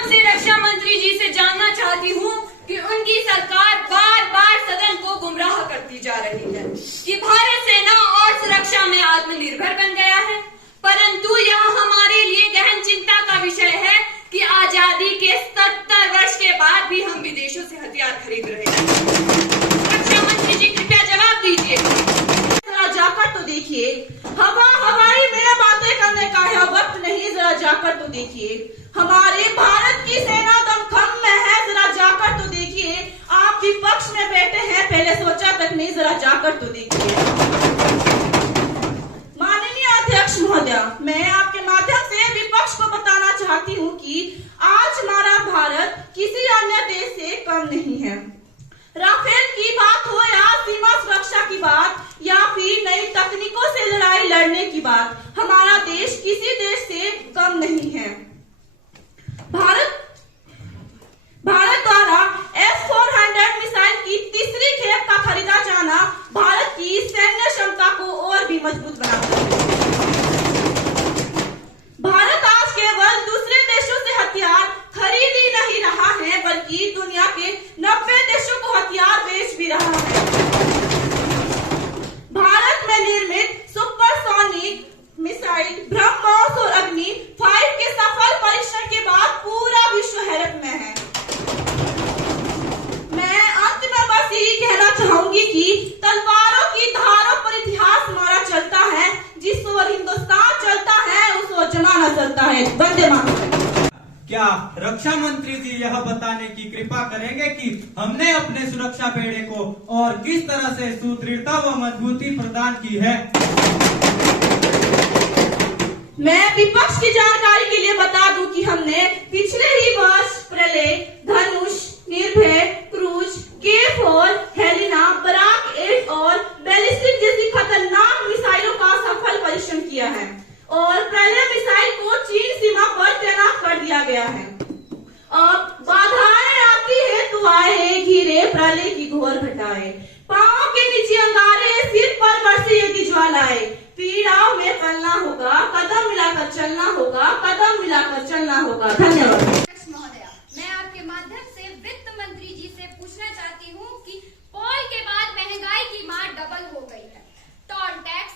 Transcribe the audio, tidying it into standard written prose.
आपसे रक्षा मंत्री जी से जानना चाहती हूँ कि उनकी सरकार बार बार सदन को गुमराह करती जा रही है कि भारत सेना और सुरक्षा में आत्मनिर्भर बन गया है, परंतु यह हमारे लिए गहन चिंता का विषय है कि आजादी के 70 वर्ष के बाद भी हम विदेशों से हथियार खरीद रहे हैं। रक्षा मंत्री जी कृपया जवाब दीजिए। जरा जाकर तो देखिए, हवाई में बातें करने का है वक्त नहीं, जरा जाकर तो देखिए। हमारे भारत की सेना दमखम में है, जरा जाकर तो देखिए। आप विपक्ष में बैठे हैं, पहले सोचा तक नहीं, जरा जाकर तो देखिए। माननीय अध्यक्ष महोदय, मैं आपके माध्यम से विपक्ष को बताना चाहती हूँ कि आज हमारा भारत किसी अन्य देश से कम नहीं है। राफेल की बात हो या सीमा सुरक्षा की बात या फिर नई तकनीकों से लड़ाई लड़ने की बात, हमारा देश किसी देश से कम नहीं है। भारत द्वारा S-400 मिसाइल की तीसरी खेप का खरीदा जाना भारत की सैन्य क्षमता को और भी मजबूत बनाता है। भारत आज केवल दूसरे देशों से हथियार खरीद ही नहीं रहा है, बल्कि दुनिया के 90 देशों को हथियार बेच भी रहा है। भारत में निर्मित सुपरसोनिक मिसाइल ब्रह्मोस और अग्नि 5 के सफल परीक्षण के बाद पूरा विश्व हैरत में है। मैं अंत में बस यही कहना चाहूंगी कि तलवारों की धारों पर इतिहास हमारा चलता है, जिस ओर हिंदुस्तान चलता है उस ओर जमाना चलता है। वंदे मातरम। क्या रक्षा मंत्री जी यह बताने की कृपा करेंगे कि हमने अपने सुरक्षा बेड़े को और किस तरह से सुदृढ़ता व मजबूती प्रदान की है? मैं विपक्ष की जानकारी के लिए बता दूं कि हमने पिछले ही वर्ष प्रलय, धनुष, निर्भय, क्रूज, K4, हेलिना, बराक 8 और बैलिस्टिक जैसी खतरनाक मिसाइलों का सफल परीक्षण किया है और प्रलय मिसाइल को चीन सीमा पर तैनात कर दिया गया है। अब बाधाएं आती है तो आए घिरे प्रलय की घोर घटाए, पांव के नीचे अंगारे, सिर पर बरसे यदि ज्वालाएं, पीड़ाओं में पलना होगा, कदम मिलाकर चलना होगा, कदम मिलाकर चलना होगा। धन्यवाद। महोदय, मैं आपके माध्यम से वित्त मंत्री जी से पूछना चाहती हूँ कि पोल के बाद महंगाई की मार डबल हो गई है। Toll tax